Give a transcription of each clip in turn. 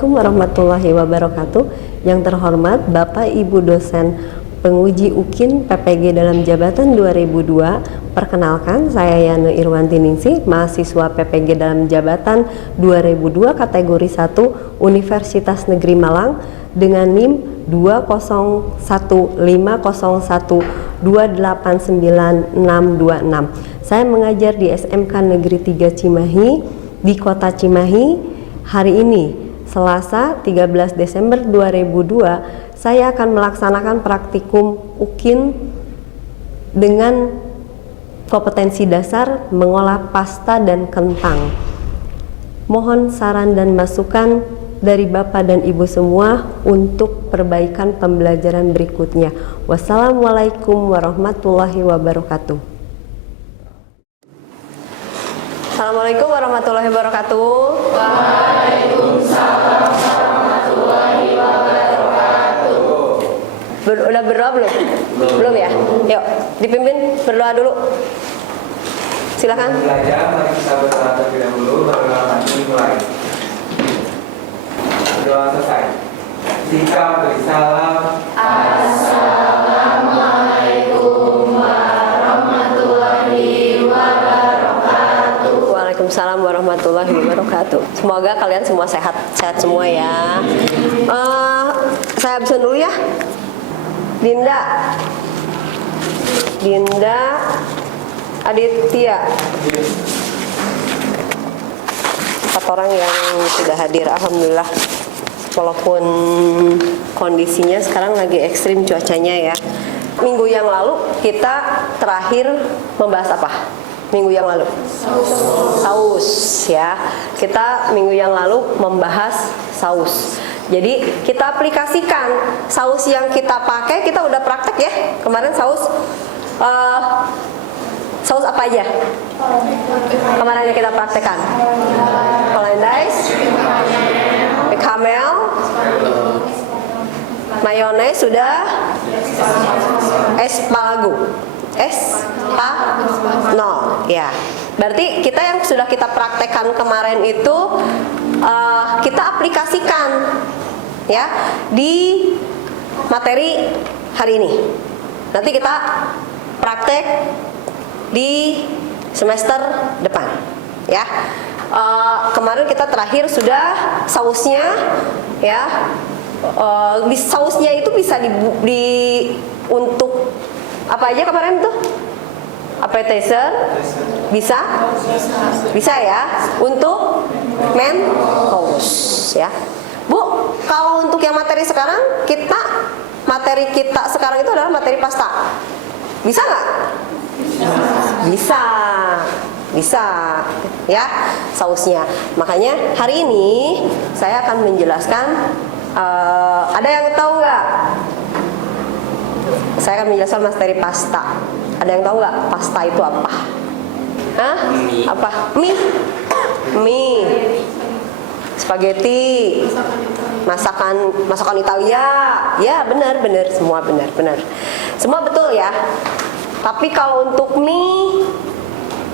Assalamualaikum warahmatullahi wabarakatuh. Yang terhormat Bapak Ibu dosen penguji UKIN PPG dalam jabatan 2002. Perkenalkan, saya Yana Irwanti Ningsih, mahasiswa PPG dalam jabatan 2002 kategori 1 Universitas Negeri Malang dengan NIM 20150128926. Saya mengajar di SMK Negeri 3 Cimahi di Kota Cimahi. Hari ini, Selasa 13 Desember 2002, saya akan melaksanakan praktikum UKIN dengan kompetensi dasar mengolah pasta dan kentang. Mohon saran dan masukan dari Bapak dan Ibu semua untuk perbaikan pembelajaran berikutnya. Wassalamualaikum warahmatullahi wabarakatuh. Assalamualaikum warahmatullahi wabarakatuh. Waalaikumsalam warahmatullahi wabarakatuh. Udah berdoa belum? Belum ya? Yuk, dipimpin berdoa dulu. Silakan. Belajar, mari kita berdoa terlebih dahulu, baru nanti mulai. Berdoa selesai. Sikap beri salam. Assalamualaikum warahmatullahi wabarakatuh. Waalaikumsalam warahmatullahi wabarakatuh. Semoga kalian semua sehat semua ya. Saya absen dulu ya. Dinda Aditya. 4 orang yang sudah hadir, alhamdulillah. Walaupun kondisinya sekarang lagi ekstrim cuacanya ya. Minggu yang lalu kita terakhir membahas apa? Minggu yang lalu saus ya. Kita minggu yang lalu membahas saus. Jadi kita aplikasikan saus yang kita pakai. Kita udah praktek ya kemarin saus saus apa aja kemarin yang kita praktekkan? Hollandaise, bechamel, mayones sudah, espalago, no ya. Berarti kita yang sudah kita praktekkan kemarin itu kita aplikasikan ya di materi hari ini. Nanti kita praktek di semester depan ya. Kemarin kita terakhir sudah sausnya ya. Sausnya itu bisa untuk apa aja kemarin tuh? Appetizer bisa ya, untuk main course ya. Bu, kalau untuk yang materi sekarang, materi kita sekarang itu adalah materi pasta. Bisa nggak? Bisa ya sausnya. Makanya hari ini saya akan menjelaskan. Ada yang tahu nggak? Saya akan menjelaskan materi pasta. Ada yang tahu nggak pasta itu apa? Hah? Apa? Mie, spaghetti, masakan Italia. Ya benar, semua benar. Semua betul ya. Tapi kalau untuk mie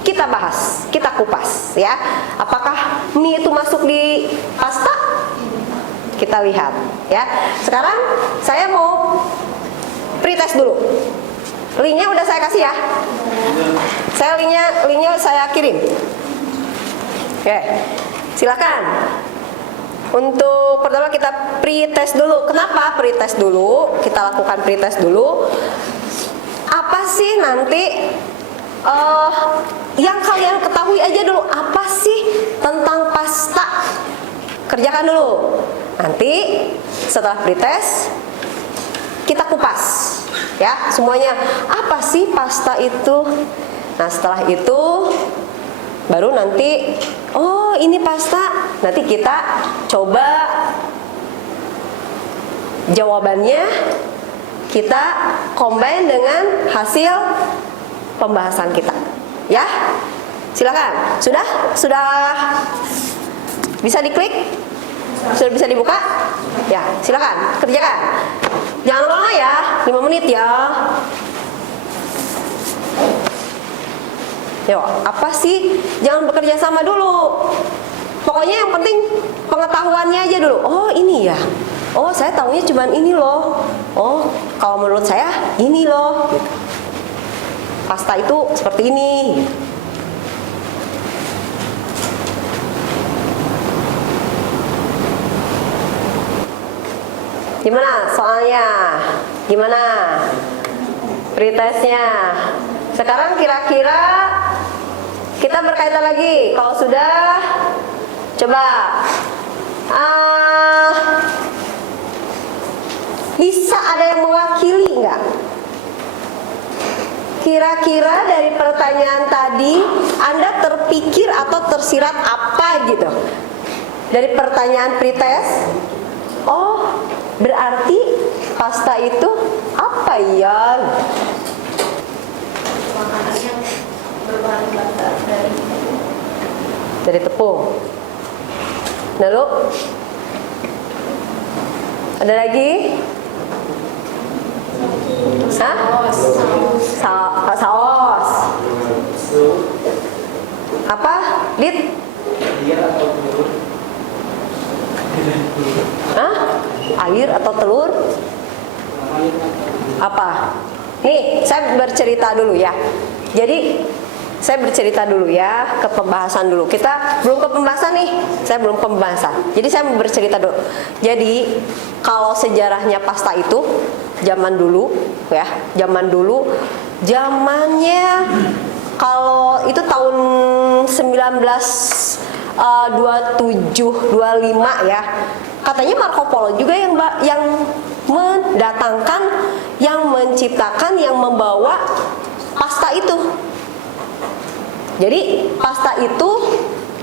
kita bahas, kita kupas ya. Apakah mie itu masuk di pasta? Kita lihat ya. Sekarang saya mau pretest dulu. Linknya udah saya kasih ya. Linknya saya kirim. Oke, silakan. Untuk pertama kita pretest dulu. Kenapa pretest dulu? Kita lakukan pretest dulu. Apa sih nanti yang kalian ketahui aja dulu? Apa sih tentang pasta? Kerjakan dulu. Nanti setelah pretest kita kupas ya semuanya. Apa sih pasta itu? Nah setelah itu baru nanti ini pasta. Nanti kita coba jawabannya, kita combine dengan hasil pembahasan kita ya. Silakan. Sudah bisa diklik? Sudah bisa dibuka? Ya, silakan kerjakan. Jangan lama ya, 5 menit ya. Yuk, apa sih? Jangan bekerja sama dulu. Pokoknya yang penting pengetahuannya aja dulu. Oh ini ya. Oh saya tahunya cuman ini loh. Oh kalau menurut saya ini loh. Gitu. Pasta itu seperti ini. Gimana soalnya? Gimana pretestnya? Sekarang kira-kira kita berkaitan lagi. Kalau sudah, coba bisa ada yang mewakili nggak? Kira-kira dari pertanyaan tadi Anda terpikir atau tersirat apa gitu? Dari pertanyaan pretest? Oh, berarti pasta itu apa ya? Makanan yang berbahan bakar Dari tepung. Lalu ada lagi? Hah? Saus. Apa? Dit? Dia atau telur. Hah? Air atau telur? Apa? Nih, saya bercerita dulu ya. Jadi, saya bercerita dulu ya ke pembahasan dulu. Kita belum ke pembahasan nih. Saya belum ke pembahasan. Jadi saya mau bercerita dulu. Jadi, kalau sejarahnya pasta itu zaman dulu ya, zamannya kalau itu tahun 1927 25 ya. Katanya Marco Polo juga yang mendatangkan, yang menciptakan, yang membawa pasta itu. Jadi pasta itu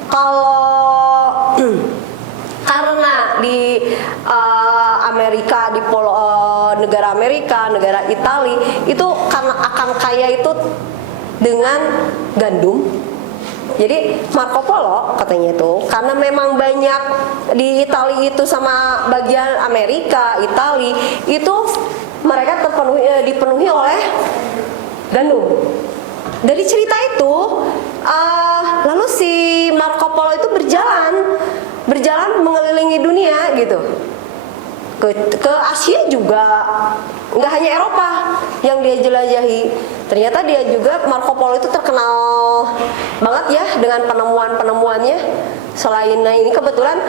kalau karena di Amerika, di negara Amerika, negara Italia itu karena akan kaya itu dengan gandum. Jadi Marco Polo katanya itu karena memang banyak di Italia itu sama bagian Amerika, Italia itu mereka dipenuhi oleh gandum. Dari cerita itu, lalu si Marco Polo itu berjalan mengelilingi dunia gitu. Ke Asia juga, nggak hanya Eropa yang dia jelajahi. Ternyata dia juga, Marco Polo itu terkenal banget ya dengan penemuan-penemuannya. Selain ini kebetulan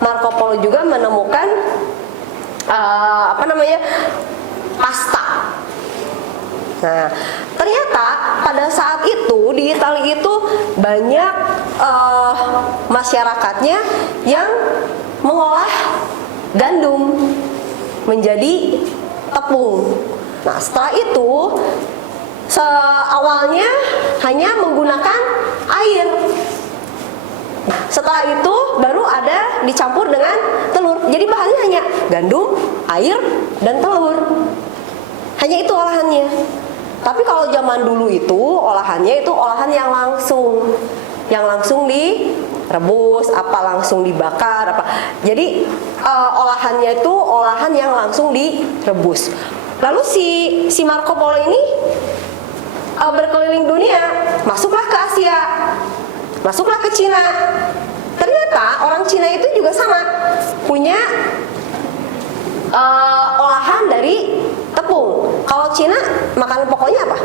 Marco Polo juga menemukan pasta. Nah, ternyata pada saat itu di Italia itu banyak masyarakatnya yang mengolah gandum menjadi tepung. Nah, setelah itu awalnya hanya menggunakan air. Setelah itu baru ada dicampur dengan telur. Jadi bahannya hanya gandum, air, dan telur. Hanya itu olahannya. Tapi kalau zaman dulu itu olahannya itu olahan yang langsung direbus, langsung dibakar, Jadi olahannya itu olahan yang langsung direbus. Lalu si Marco Polo ini berkeliling dunia, masuklah ke Asia, masuklah ke Cina. Ternyata orang Cina itu juga sama, punya olahan dari tepung. Kalau Cina makanan pokoknya apa?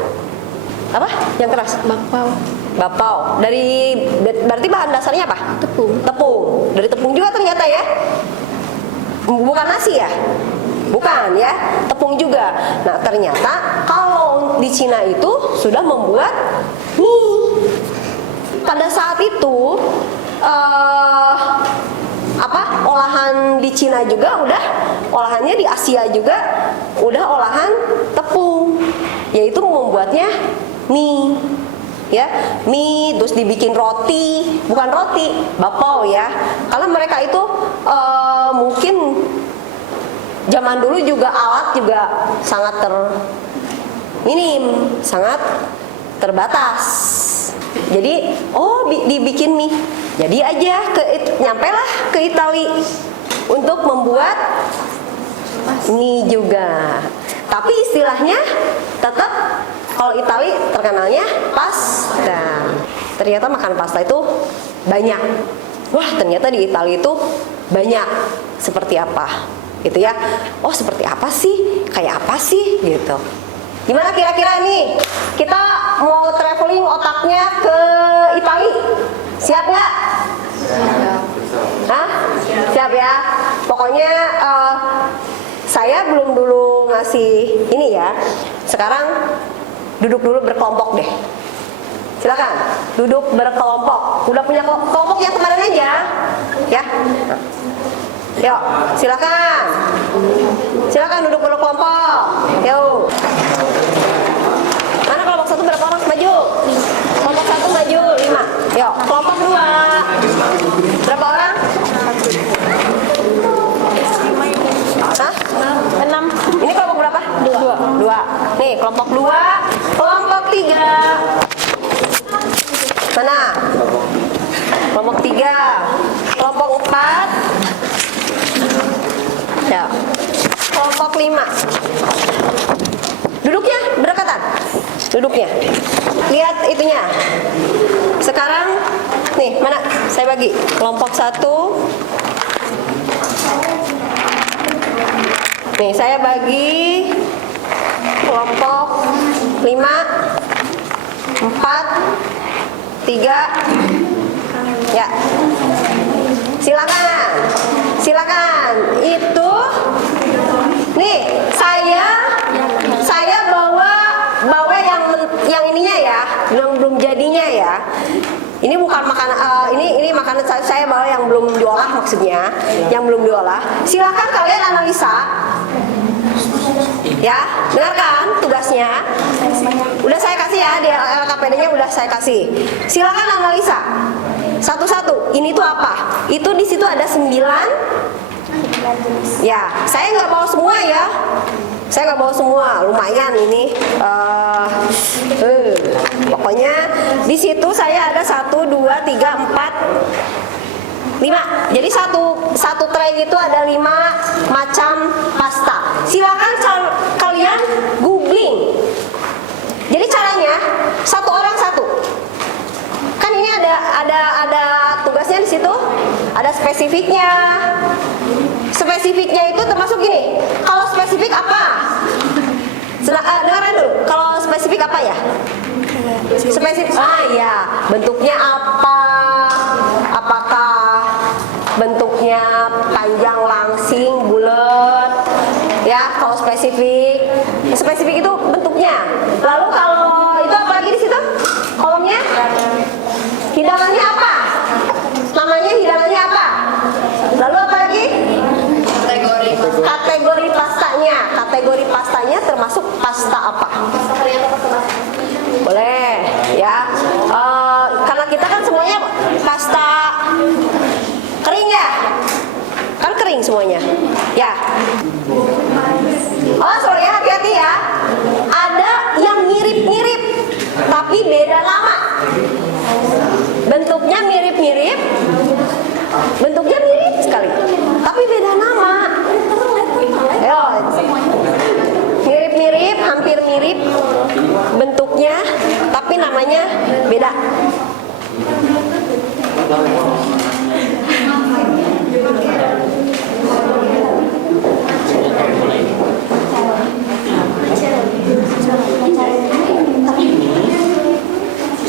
Apa? Yang keras? Bapau. Berarti bahan dasarnya apa? Tepung. Dari tepung juga ternyata ya. Bukan nasi ya? Bukan ya, tepung juga. Nah, ternyata kalau di Cina itu sudah membuat mie. Pada saat itu olahan di Cina juga udah, olahannya di Asia juga udah olahan tepung, yaitu membuatnya mie. Ya, mie terus dibikin roti, bukan roti, bapau ya. Karena mereka itu mungkin zaman dulu juga alat juga sangat minim, sangat terbatas. Jadi, dibikin mie. Jadi aja nyampelah ke Italia untuk membuat mie juga. Tapi istilahnya tetap kalau Italia terkenalnya pasta. Ternyata makan pasta itu banyak. Wah, ternyata di Italia itu banyak. Seperti apa? Gitu ya. Oh, seperti apa sih? Kayak apa sih? Gitu. Gimana kira-kira nih? Kita mau traveling otaknya ke Italia. Siap nggak? Hah? Siap ya. Pokoknya saya belum dulu ngasih ini ya. Sekarang duduk dulu berkelompok deh. Silakan duduk berkelompok. Udah punya kelompok yang kemarin aja, ya. Yuk, silakan. Silakan duduk berkelompok. Yuk. Mana kelompok 1 berapa orang? Maju. Kelompok 1 maju 5. Yuk, kelompok 2. Berapa orang? Hah? 6. Ini kelompok berapa? 2. Nih, kelompok 2. Kelompok 3. Mana? Kelompok 3. Kelompok 4. Ya. Kelompok 5. Duduknya berdekatan. Duduknya. Lihat itunya. Sekarang nih, mana? Saya bagi. Kelompok 1. Nih, saya bagi kelompok 5, 4, 3. Ya. Silakan. Silakan. Itu nih, saya bawa yang ininya ya, yang belum jadinya ya. Ini bukan makanan, ini makanan saya bawa yang belum diolah maksudnya, yang belum diolah. Silakan kalian analisa. Ya, dengarkan tugasnya. Udah saya kasih ya, di LKPD-nya udah saya kasih. Silakan analisa satu-satu. Ini tuh apa? Itu di situ ada 9. Ya, saya nggak bawa semua ya. Saya nggak bawa semua, lumayan ini. Pokoknya di situ saya ada 1, 2, 3, 4, 5. Jadi satu tray itu ada 5 macam pasta. Silakan kalian googling. Jadi caranya satu orang satu. Kan ini ada tugasnya di situ. Ada spesifiknya. Spesifiknya itu termasuk gini. Kalau spesifik apa? Dengarkan dulu. Kalau spesifik apa ya? Spesifik. Ya. Bentuknya apa? Apakah bentuknya panjang, langsing, bulat? Ya, kalau spesifik. Spesifik itu bentuknya. Lalu kalau itu apa lagi di situ? Kolomnya? Hidangannya apa? Namanya hidangannya apa? Lalu apa lagi? Kategori pastanya. Kategori pastanya termasuk pasta apa? Boleh, ya. Karena kita kan semuanya pasta kering ya. Kan kering semuanya. Ya. Oh, sorry ya, hati-hati ya. Ada yang mirip-mirip tapi beda nama. Bentuknya mirip-mirip. Bentuknya mirip sekali, tapi beda nama. Ayo. Mirip-mirip, hampir mirip bentuknya, tapi namanya beda.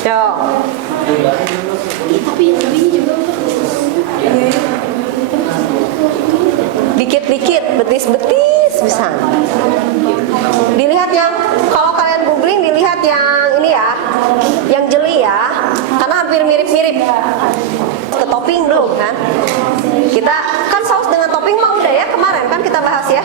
Yo. Dikit-dikit, betis-betis bisa. Dilihat yang, kalau kalian googling dilihat yang ini ya, yang jeli ya, karena hampir mirip-mirip. Ke topping belum kan? Kita kan saus dengan topping mah udah ya kemarin kan kita bahas ya.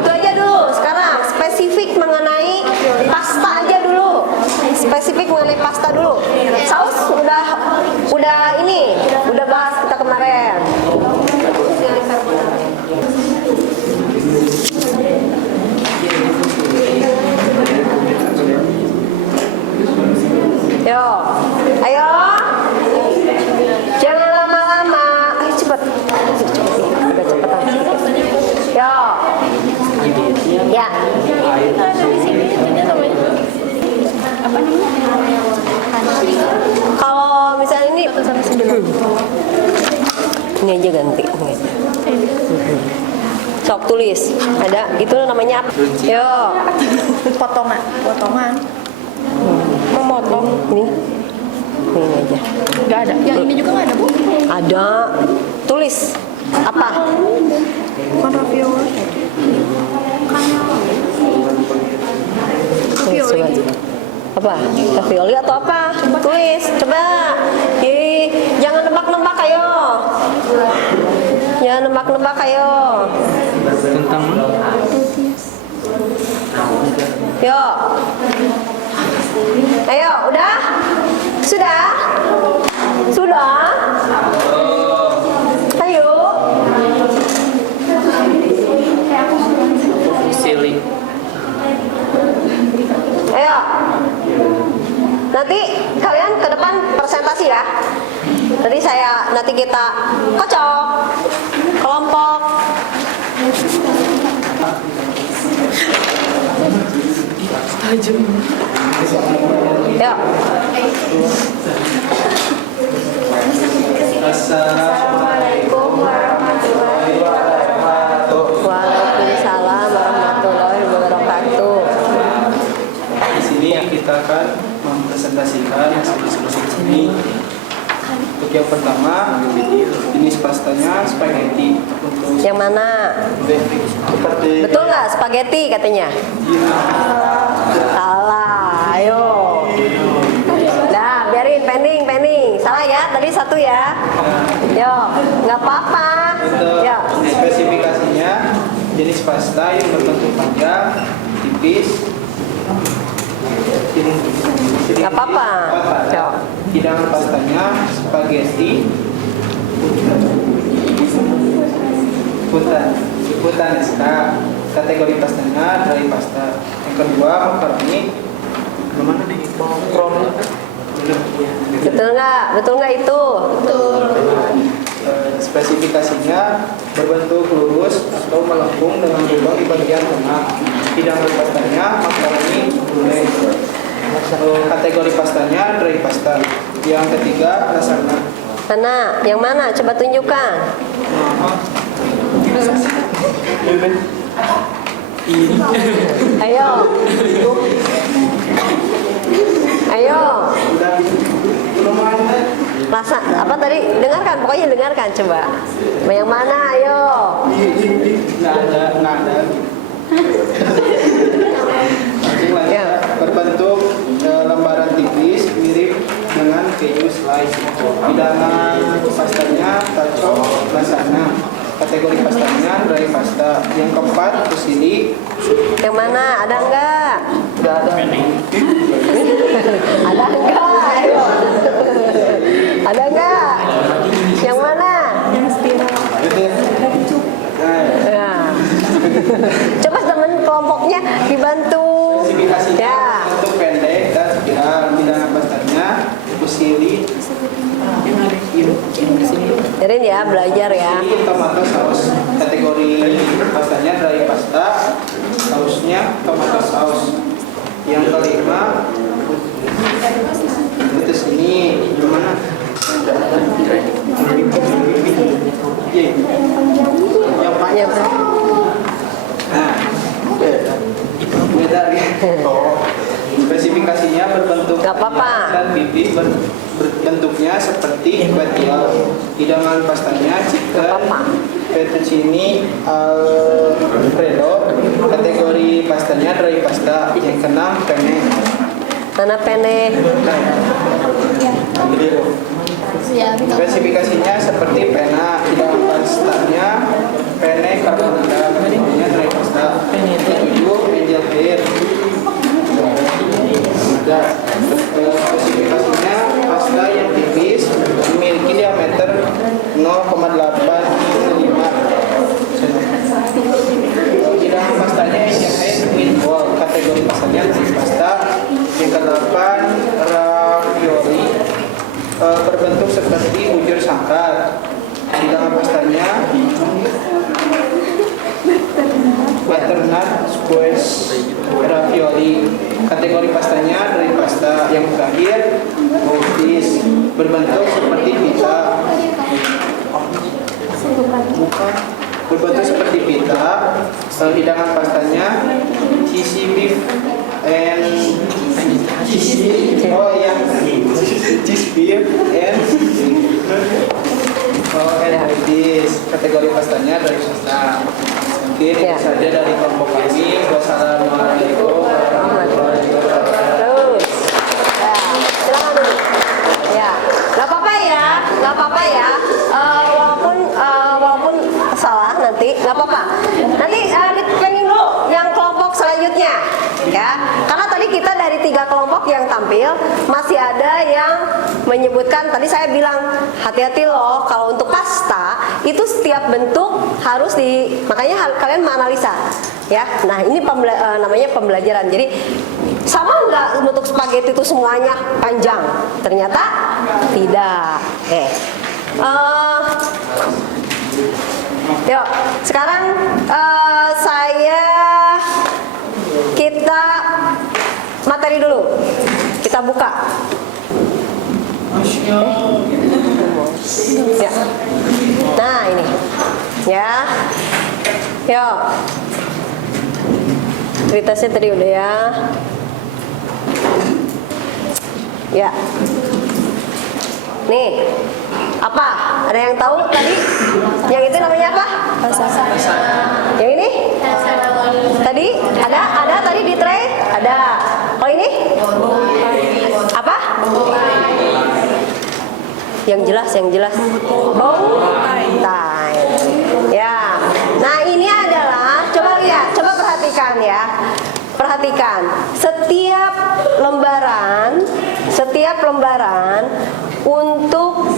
Itu aja dulu. Sekarang spesifik mengenai pasta aja dulu. Spesifik mengenai pasta dulu. Saus udah ini, udah bahas kita kemarin. Yo, ayo, jangan lama-lama. Ayo cepet, agak cepetan. Yo, ya. Kalau misalnya ini Ini aja ganti. Ini aja. Sok tulis. Ada itu namanya apa? Yo. Potongan. Memotong. Ini aja. Nggak ada. Yang ini juga nggak ada, Bu. Ada. Tulis. Apa? Bukan ravioli. Tulis, coba. Apa? Ravioli atau apa? Tulis. Coba. Ih, jangan nebak-nebak ayo. Jangan nebak-nebak ayo. Tentang Yo. Ayo, udah? Sudah? Sudah? Ayo. silly. Ayo. Nanti kalian ke depan presentasi ya. Nanti kita kocok kelompok. Yuk. Assalamualaikum warahmatullahi wabarakatuh. Waalaikumsalam warahmatullahi wabarakatuh. Di sini kita akan mempresentasikan hasil diskusi ini. Untuk yang pertama, jenis pastanya spaghetti. Untuk Yang mana? seperti Betul nggak spaghetti katanya? Salah, ayo. Dah, biarin pending. Salah ya, tadi satu ya. Yo, nggak apa-apa. Untuk Yo. spesifikasinya, jenis pasta yang berbentuk panjang, tipis, Nggak apa-apa. Yo. hidangan pastanya spaghetti, puttanesca. Kategori pastanya dry pasta. Yang kedua, makaroni. Gimana nih? Betul nggak itu? Spesifikasinya berbentuk lurus atau melengkung dengan lubang di bagian tengah. Hidangan pastanya makaroni gulai. Kategori pastanya dry pasta. Yang ketiga, lasagna. Mana? Yang mana? Coba tunjukkan. Ayo. Ayo. Rasa apa tadi? Dengarkan, pokoknya dengarkan coba. Yang mana? Ayo. Nggak ada. Langsung lanjut. Ya. Berbentuk lembaran tipis mirip dengan keju slice. Hidangan pastanya taco lasagna. Kategori pastanya dry pasta. Yang keempat, fusilli. Yang mana? Ada enggak? Nggak ada. Ada enggak? Ayo. Ada enggak? Yang mana? Ya. Coba teman kelompoknya dibantu. Spesifikasinya Ya. bentuk pendek dan spiral. Hidangan pastanya fusilli. Dengerin ya, belajar ya. Ini tomato saus. Kategori pastanya dry pasta. Sausnya tomato saus. Yang kelima, putus ini gimana? Yang panjang. Nah, beda nih. Spesifikasinya berbentuk Gak apa-apa. dan pipih berbentuknya seperti batial. Hidangan pastanya chicken apa-apa. fettuccine alfredo. Kategori pastanya dry pasta. Yang keenam, penne. Mana pene? Spesifikasinya seperti pena. Hidangan pastanya penne carbonara. Kategorinya dry pasta. Yang ketujuh, angel hair. Ada spesifikasinya pasta yang tipis memiliki diameter 0,85 cm. Hidangan pastanya angel hair meatball. Kategori pastanya jenis pasta. Yang kedelapan, ravioli. Berbentuk seperti bujur sangkar. Hidangan pastanya butternut squash ravioli. Kategori pastanya dry pasta. Yang terakhir, bovis. Berbentuk seperti pizza. Bukan. Berbentuk seperti pita. Hidangan pastanya cheesy beef and cheese beef and this. Kategori pastanya dari pasta. Mungkin itu saja dari kelompok kami. Wassalamualaikum warahmatullahi wabarakatuh. Terus, ya, silakan dulu. Ya, nggak apa-apa ya, nggak apa-apa ya. Walaupun salah nanti, nggak apa-apa. Nanti dipending dulu yang kelompok selanjutnya, ya. Karena tadi kita dari 3 kelompok yang tampil masih ada yang menyebutkan. Tadi saya bilang hati-hati loh kalau untuk pasta itu setiap bentuk harus makanya kalian menganalisa, ya. Nah ini namanya pembelajaran. Jadi sama nggak bentuk spaghetti itu semuanya panjang? Ternyata tidak. Yuk, sekarang kita materi dulu. Kita buka. Ya. Nah ini, ya. Yuk. Aktivitasnya tadi udah ya. Ya. Nih, apa? Ada yang tahu tadi? Yang itu namanya apa? Yang ini? Tadi ada tadi di tray? Ada. Oh ini? Apa? Yang jelas. Bowtie. Ya. Nah ini adalah, coba lihat, coba perhatikan ya. Perhatikan, setiap lembaran untuk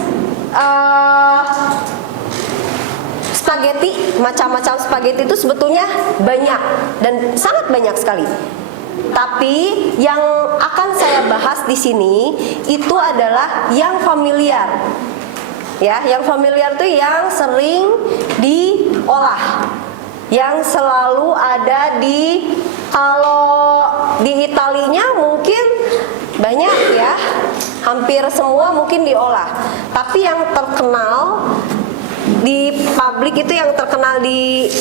spaghetti, macam-macam spaghetti itu sebetulnya banyak dan sangat banyak sekali. Tapi yang akan saya bahas di sini itu adalah yang familiar. Ya, yang familiar itu yang sering diolah. Yang selalu ada kalau di Italinya mungkin banyak ya, hampir semua mungkin diolah. Tapi yang terkenal di publik itu, yang terkenal di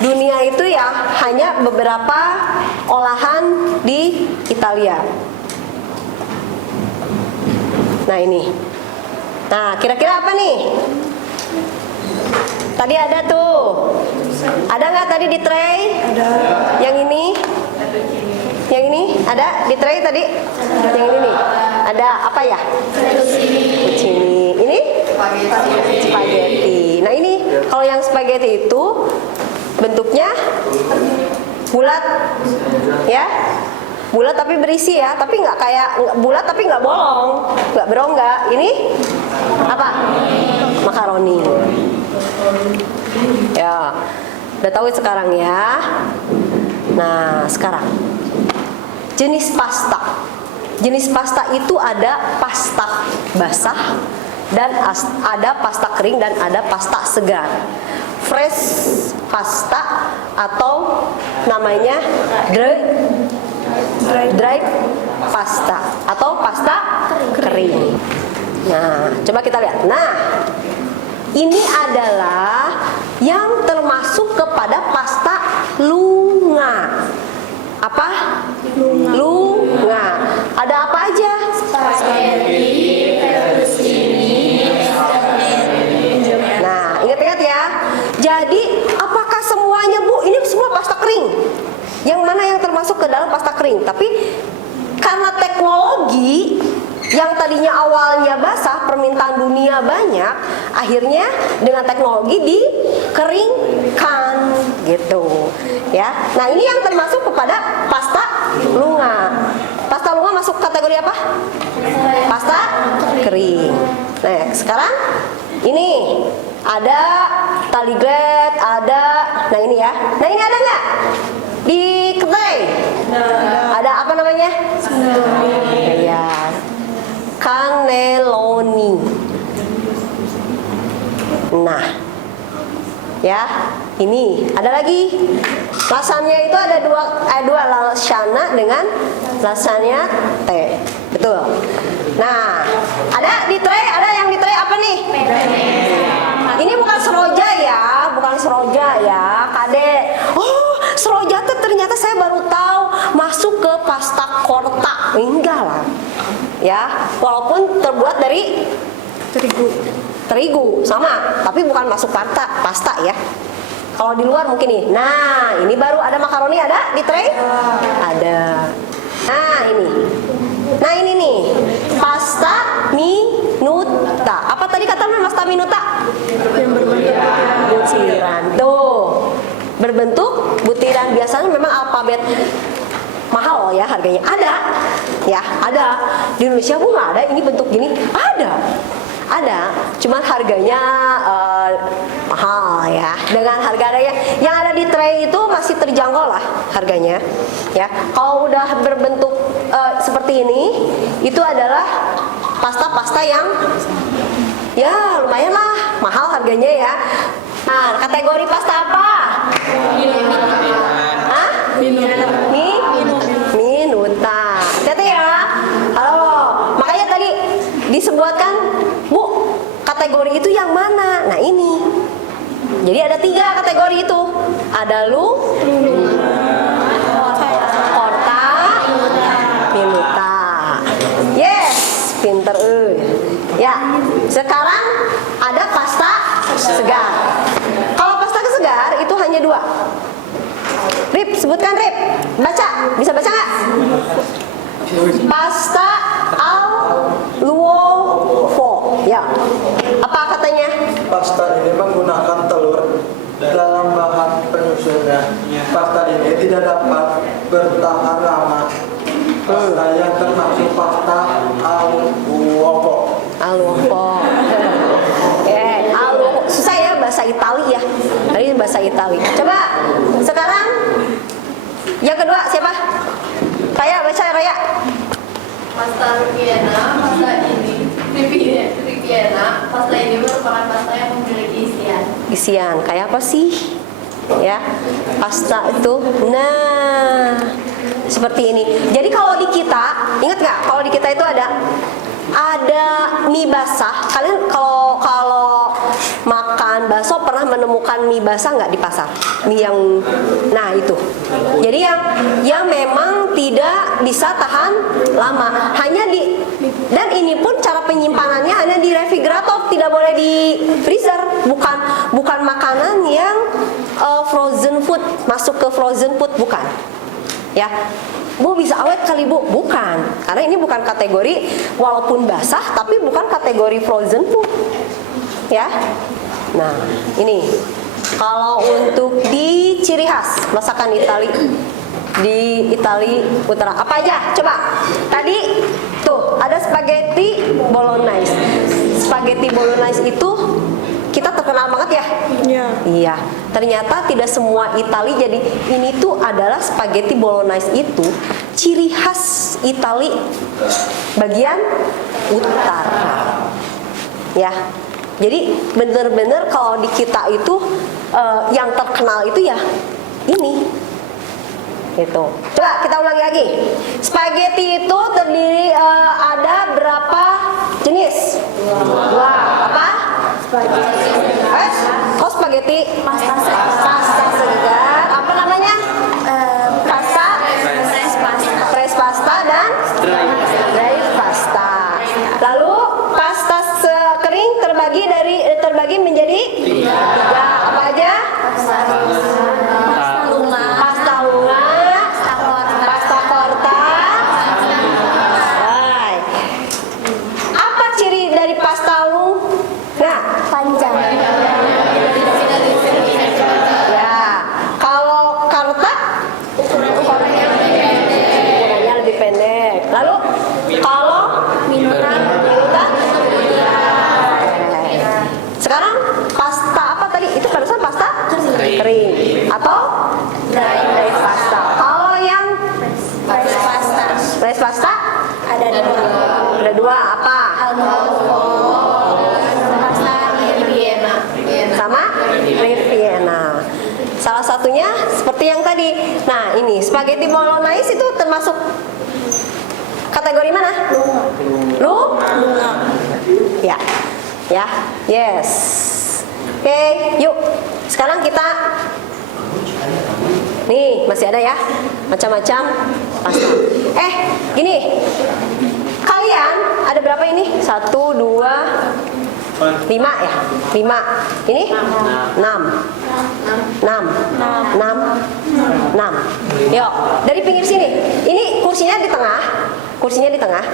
dunia itu ya hanya beberapa olahan di Italia. Nah ini. Nah kira-kira apa nih? Tadi ada tuh. Ada nggak tadi di tray? Ada. Yang ini? Yang ini ada di tray tadi? Yang ini nih. Ada apa ya? Zucchini. Ini? Spaghetti. Nah ini kalau yang spaghetti itu bentuknya bulat, ya? Bulat tapi berisi ya, tapi nggak kayak bulat tapi nggak bolong, nggak berongga. Ini apa? Makaroni. Ya, udah tahu sekarang ya. Nah, sekarang jenis pasta. Jenis pasta itu ada pasta basah dan ada pasta kering dan ada pasta segar. Fresh pasta atau namanya dry pasta atau pasta kering. Nah, coba kita lihat. Nah, ini adalah yang termasuk kepada pasta lunga. Apa? Lunga. Ada apa aja? Spaghetti, fettuccine. Nah, ingat-ingat ya. Jadi, apakah semuanya, Bu? Ini semua pasta kering. Yang mana yang termasuk ke dalam pasta kering? Tapi karena teknologi yang tadinya awalnya basah, permintaan dunia banyak, akhirnya dengan teknologi dikeringkan gitu ya. Nah ini yang termasuk kepada pasta lunga. Pasta lunga masuk kategori apa? Pasta kering. Nah sekarang ini ada tagliatelle, ada, nah ini ya. Nah ini ada nggak di kedai? Ada apa namanya? Ya. Cannelloni. Nah, ya, ini ada lagi. Lasagna itu ada dua lasagna dengan lasagna teh. Betul. Nah, ada di tray, ada yang di tray apa nih? Ini bukan seroja ya. ternyata saya baru tahu masuk ke pasta korta. Enggak lah. Ya, walaupun terbuat dari terigu sama, tapi bukan masuk pasta ya. Kalau di luar mungkin nih. Nah, ini baru ada makaroni ada di tray? Ada. Nah, ini. Nah, ini nih. Pasta minuta. Apa tadi kata pasta minuta? Yang berbentuk Butiran. Tuh. Berbentuk butiran. Biasanya memang alfabet mahal ya harganya. Ada. Ya, ada. Di Indonesia pun nggak ada ini bentuk gini. Ada, cuman harganya mahal ya. Dengan harga yang ada di tray itu masih terjangkau lah harganya. Ya, kalau udah berbentuk seperti ini, itu adalah pasta-pasta yang ya lumayan lah mahal harganya ya. Nah, kategori pasta apa? Hah? Minuta. Hati-hati ya. Halo, makanya tadi disebutkan, Bu, kategori itu yang mana? Nah, ini. Jadi ada 3 kategori itu. Ada korta, minuta. Yes, pinter ya. Sekarang ada pasta segar. Kalau pasta segar itu hanya 2. Rip, sebutkan Rip. Baca, bisa baca nggak? Pasta al luovo. Ya. Apa katanya? Pasta ini menggunakan telur dalam bahan penyusunnya. Pasta ini tidak dapat bertahan lama. Pasta yang termasuk pasta al luovo. Al luovo. Susah ya bahasa Itali ya. Tadi bahasa Itali. Coba sekarang yang kedua siapa? Raya, baca Raya. Pasta Ripiena, pasta ini Ripiena, pasta ini merupakan pasta yang memiliki Isian kayak apa sih? Ya, pasta itu. Nah, seperti ini. Jadi kalau di kita, ingat nggak? Kalau di kita itu ada mie basah. Kalian kalau makan bakso pernah menemukan mie basah nggak di pasar? Mie yang, nah itu. Jadi yang memang tidak bisa tahan lama. Dan ini pun cara penyimpanannya hanya di refrigerator, tidak boleh di freezer. Bukan makanan yang frozen food, masuk ke frozen food, bukan. Ya. Bu, bisa awet kali Bu? Bukan, karena ini bukan kategori, walaupun basah tapi bukan kategori frozen food. Ya. Nah, ini kalau untuk di ciri khas masakan Itali, di Itali Utara apa aja? Coba. Tadi tuh ada spaghetti bolognese. Spaghetti bolognese itu kita terkenal banget ya? Iya. Ternyata tidak semua Itali. Jadi ini tuh adalah spaghetti bolognese itu ciri khas Itali bagian utara. Ya. Jadi bener-bener kalau di kita itu yang terkenal itu ya ini. Gitu. Coba kita ulangi lagi. Spaghetti itu terdiri ada berapa jenis? 2. Apa? Oh, spaghetti pasta segar. Apa namanya? Pasta fresh pasta dan dry pasta. Lalu pasta kering terbagi menjadi 3. Apa aja? Pasta lunga, pasta korta. Apa ciri dari pasta lunga? Panjang. Ya, kalau korta ukurannya lebih pendek. Lalu kalau minuta sekarang pasta apa tadi? Itu barusan pasta kering atau dry pasta. Kalau yang fresh pasta ada 2. Apa? pasta Ripiena. Sama Ripiena. Salah satunya seperti yang tadi. Nah, ini spaghetti bolognese itu termasuk kategori mana? Lunga. Ya. Ya. Yes. Oke, yuk. Sekarang kita Nih, masih ada ya, macam-macam pasta. Gini, kalian ada berapa ini? 1, 2, 5 ya? 5. Ini? 6. 6. Yuk, dari pinggir sini. Ini kursinya di tengah. Kursinya di tengah.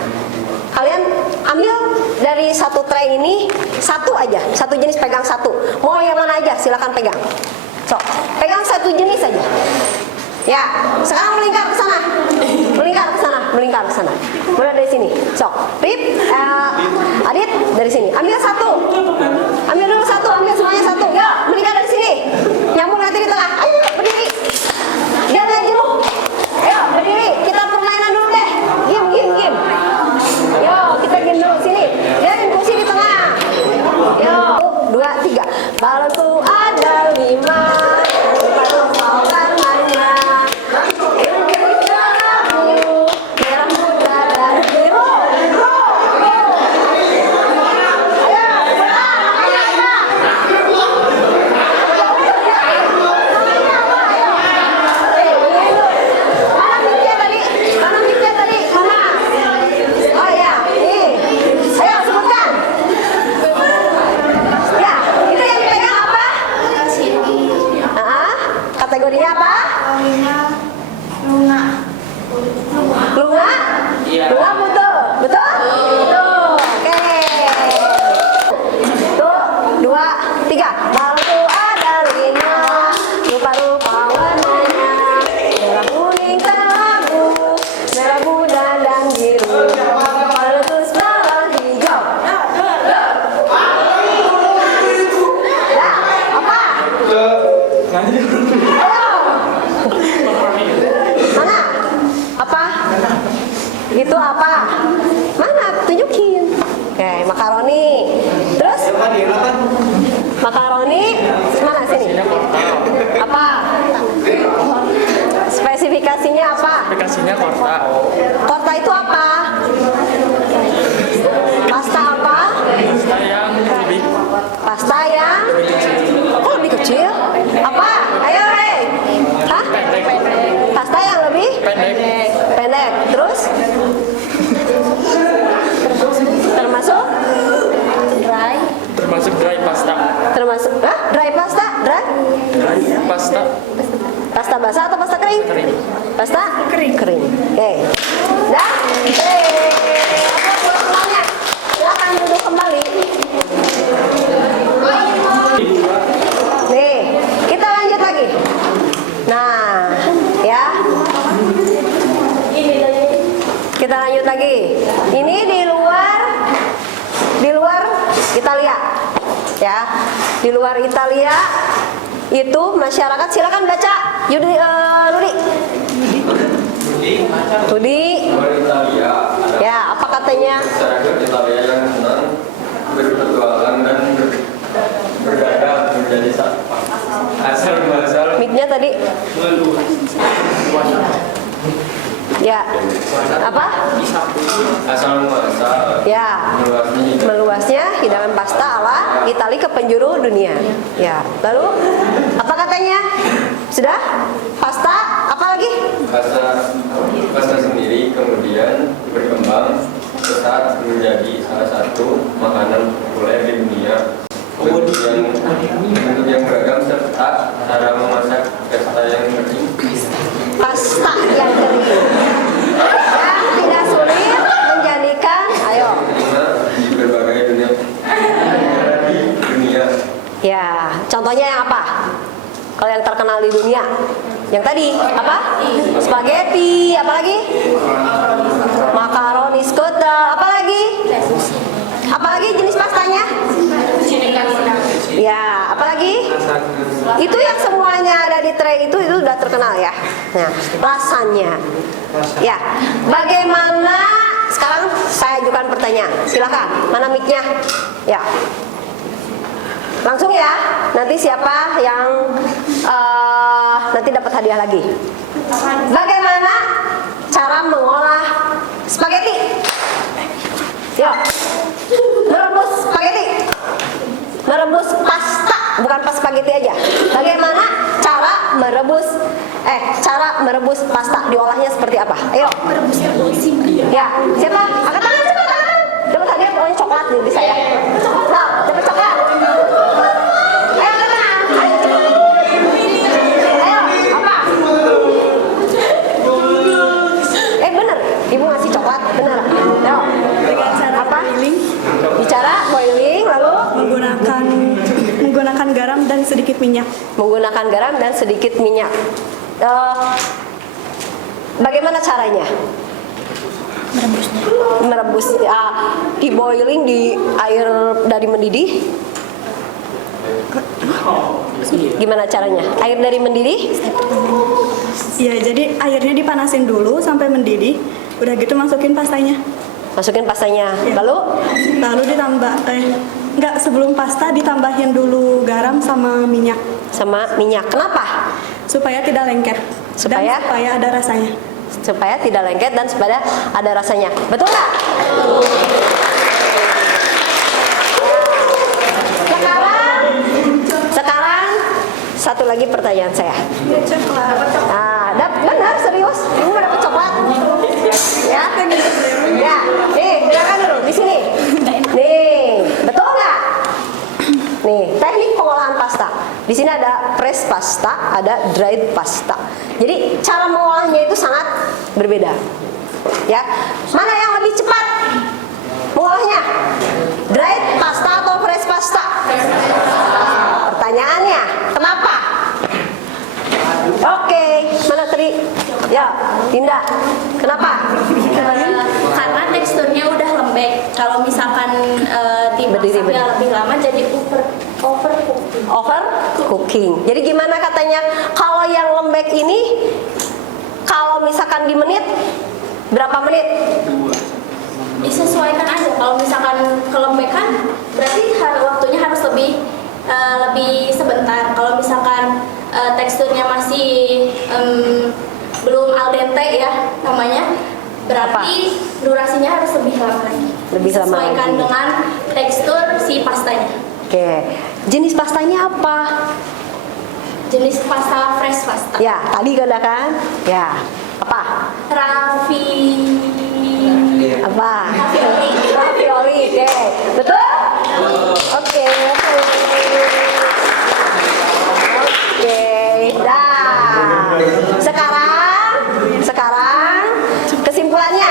Kalian ambil dari satu tray ini satu aja, satu jenis, pegang satu. Mau yang mana aja, silakan pegang. So, pegang satu jenis aja. Ya, sekarang melingkar ke sana. Melingkar ke sana. Mulai dari sini. Sok, Pip, Adit dari sini. Ambil satu. Ambil dulu satu, ambil semuanya satu. Ya, melingkar dari sini. Nyambung nanti di tengah. Ayo, berdiri. Jangan jeruk. Ayo, berdiri. Kita permainan dulu deh. Game. Yo, kita game dulu sini. Dan kursi di tengah. Yo, 1, 2, 3. Balonku ada 5. Kategorinya apa? Lunga. Iya. Lunga betul. Betul? Betul. Oke. 1, 2, 3. Balonku ada 5. Rupa-rupa warnanya. Merah, kuning, kelabu. Merah muda dan biru. Terus merah hijau. Ya, apa? Mana? Apa? Itu apa? Mana? Tunjukin. Oke, makaroni. Terus? Makaroni mana sini? Apa? Spesifikasinya apa? Aplikasinya Korta. Korta itu apa? Pasta apa? Pasta yang lebih Pasta yang kok lebih kecil? Apa? Ayo, Rey. Hah? pendek. Pasta yang lebih Pendek. pendek. Terus? Termasuk? Termasuk dry pasta. Termasuk dry pasta? Dry? Dry pasta. Pasta basah atau pasta kering? Kering. Pasta kering. Oke. Dah? Apa buat semuanya? Silakan duduk kembali. Nih, kita lanjut lagi. Nah, ya. Kita lanjut lagi. Ini di luar Italia. Ya. Di luar Italia itu masyarakat, silakan baca. Rudi. Ya, apa katanya? Masyarakat Italia yang senang berpetualang dan berdagang menjadi asal muasal Mic-nya tadi. Ya. Apa? asal muasal Ya. meluasnya Meluasnya hidangan pasta ala Italia ke penjuru dunia. Ya. Lalu apa katanya? Sudah? Pasta apa lagi? pasta sendiri kemudian berkembang pesat menjadi salah satu makanan populer di dunia. Bentuk yang beragam serta cara memasak pasta yang kering. Pasta yang kering. Yang tidak sulit menjadikan, ayo. Diterima di berbagai dunia. Ya, contohnya yang apa? Kalau yang terkenal di dunia, yang tadi apa? Spaghetti, apa lagi? Makaroni, skutel, apa lagi? Apa lagi jenis pastanya? Ya, apa lagi? Itu yang semuanya ada di tray itu udah terkenal ya. Nah, rasanya. Ya, bagaimana? Sekarang saya ajukan pertanyaan. Silakan, mana mic-nya? Ya. Langsung ya, nanti siapa yang nanti dapat hadiah lagi. Bagaimana cara mengolah spaghetti? Yuk, merebus spaghetti, merebus pasta bukan pas spaghetti aja. Bagaimana cara merebus pasta? Diolahnya seperti apa? Ayo. Merebusnya polisi. Ya, siapa? Angkat tangan, cepat angkat tangan. Dapat hadiah pokoknya coklat nih di saya. Nah, dapat coklat. Ayo angkat tangan. Ayo cepat. Ayo, apa? Bener, ibu ngasih coklat, bener. Ayo. Dengan cara Apa? boiling, Bicara boiling, lalu menggunakan garam dan sedikit minyak. menggunakan garam dan sedikit minyak. Bagaimana caranya? Merebus, di boiling di air dari mendidih. Gimana caranya? Air dari mendidih? Ya, jadi airnya dipanasin dulu sampai mendidih. Udah gitu masukin pastanya. Masukin pastanya. Lalu ditambah enggak, sebelum pasta ditambahin dulu garam sama minyak Sama minyak. Kenapa? supaya tidak lengket. Supaya? Dan supaya ada rasanya. Supaya tidak lengket dan supaya ada rasanya. Betul nggak? Sekarang satu lagi pertanyaan saya. Benar serius? Ibu mau dapat coklat? Ya, ya. Nih, silakan dulu di sini. Nih, betul nggak? Nih, teknik pengolahan pasta. Di sini ada press pasta, ada dried pasta. Jadi cara mengolahnya itu sangat berbeda. Ya, mana yang lebih cepat mengolahnya? Dried pasta atau press pasta? Pertanyaannya, kenapa? Oke, mana Tri? Ya, Dinda. Kenapa? Karena teksturnya udah lembek. Kalau misalkan dimasaknya lebih lama jadi overcooking. Overcooking. Jadi gimana katanya? Kalau yang lembek ini, kalau misalkan di menit, berapa menit? Disesuaikan aja. Kalau misalkan kelembekan, berarti waktunya harus lebih sebentar. Kalau misalkan teksturnya masih belum al dente ya namanya, berarti durasinya harus lebih lama lagi. Lebih lama Disesuaikan lagi. dengan tekstur si pastanya. Oke. Jenis pastanya apa? Jenis pasta fresh pasta. Ya, tadi kan? Ya. Apa? Apa? Ravioli. Oke. Betul? Oke. Oke. Dah. Sekarang kesimpulannya.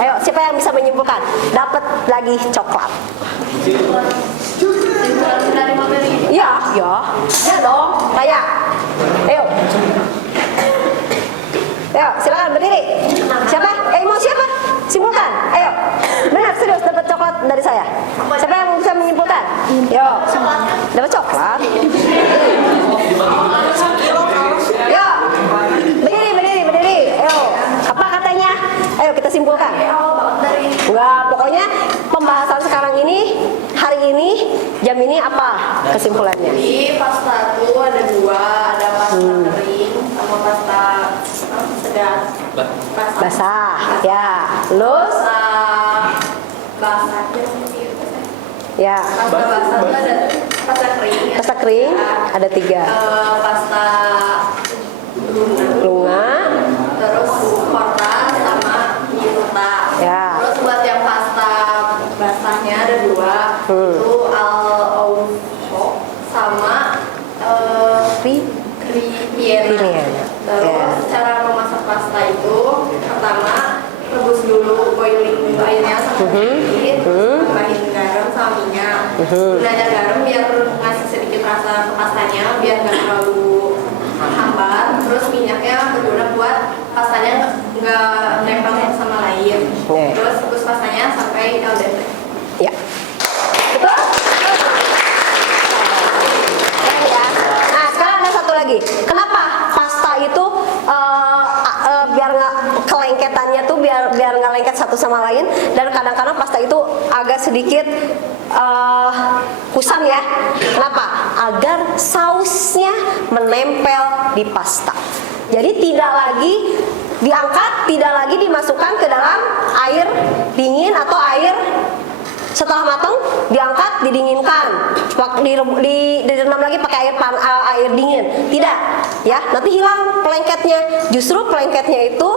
Ayo, siapa yang bisa menyimpulkan? Dapat lagi coklat. Dari materi. Iya, ya. Ya dong. Kayak. Ayo. Ayo, silakan berdiri. Siapa? Mau siapa? Simpulkan. Ayo. Benar, serius dapat coklat dari saya. Siapa yang bisa menyimpulkan? Yo. Dapat coklat. Yo. Berdiri. Ayo. Apa katanya? Ayo kita simpulkan. Enggak, pokoknya pembahasan sekarang ini, hari ini, jam ini apa kesimpulannya? Jadi pasta itu ada dua, ada pasta kering sama pasta segar. Basah. Ya. Terus? Basah. Ya. Pasta basah itu ada pasta kering. Pasta kering ada 3. Pasta Lunga. terus korta sama minuta. Ya. Terus buat yang pasta basahnya ada 2, itu al aufo sama Ripiena. Terus Ya. cara memasak pasta itu pertama rebus dulu, boiling dulu airnya sampai mendidih, tambahin garam sama minyak. Gunanya garam biar ngasih sedikit rasa ke pastanya, biar nggak terlalu hambar. Terus minyaknya berguna buat pastanya nggak nempel satu sama lain. Nih. Terus rebus pastanya sampai al dente. Ya. Betul? Ya. Nah, sekarang ada satu lagi. Kenapa pasta itu biar nggak kelengketannya tuh biar nggak lengket satu sama lain, dan kadang-kadang pasta itu agak sedikit kusam ya. Kenapa? Agar sausnya menempel di pasta. Jadi tidak lagi diangkat, tidak lagi dimasukkan ke dalam air dingin atau air setelah matang, diangkat didinginkan, direndam lagi pakai air dingin. Tidak, ya. Nanti hilang pelengketnya. Justru pelengketnya itu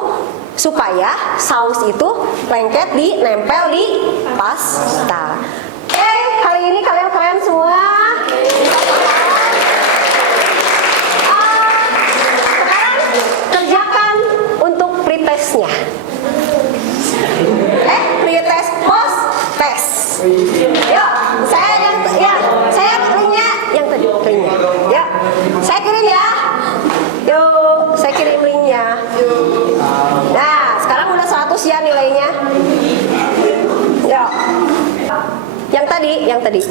supaya saus itu lengket nempel di pasta. Oke, hari ini kalian keren semua. Sekarang kerjakan untuk pretestnya. Pretest, post test. Yuk, saya linknya yang tadi linknya. Ya, saya kirim ya. Yuk, saya kirim linknya. Nah, sekarang udah 100 ya nilainya. Yuk. Yang tadi.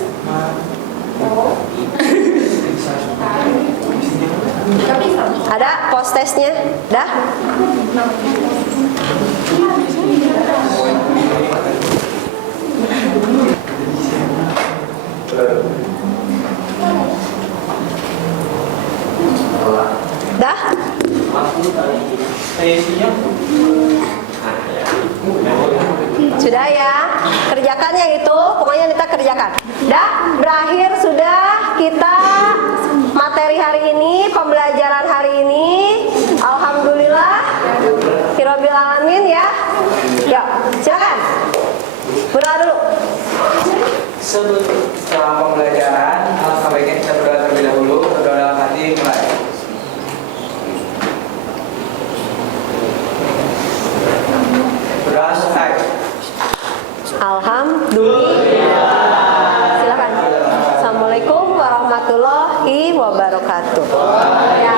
Ada post testnya? Dah? Dah? Sudah ya? Kerjakan yang itu, pokoknya kita kerjakan. Dah? Berakhir sudah kita materi hari ini, pembelajaran hari ini. Alhamdulillah. Hirobbil alamin ya. Yuk, silakan. Berdoa dulu. Setelah pembelajaran, alangkah baiknya kita berdoa terlebih dahulu. Berdoa dalam hati, mulai. Berdoa selesai. Alhamdulillah. Silakan. Assalamualaikum warahmatullahi wabarakatuh. Ya.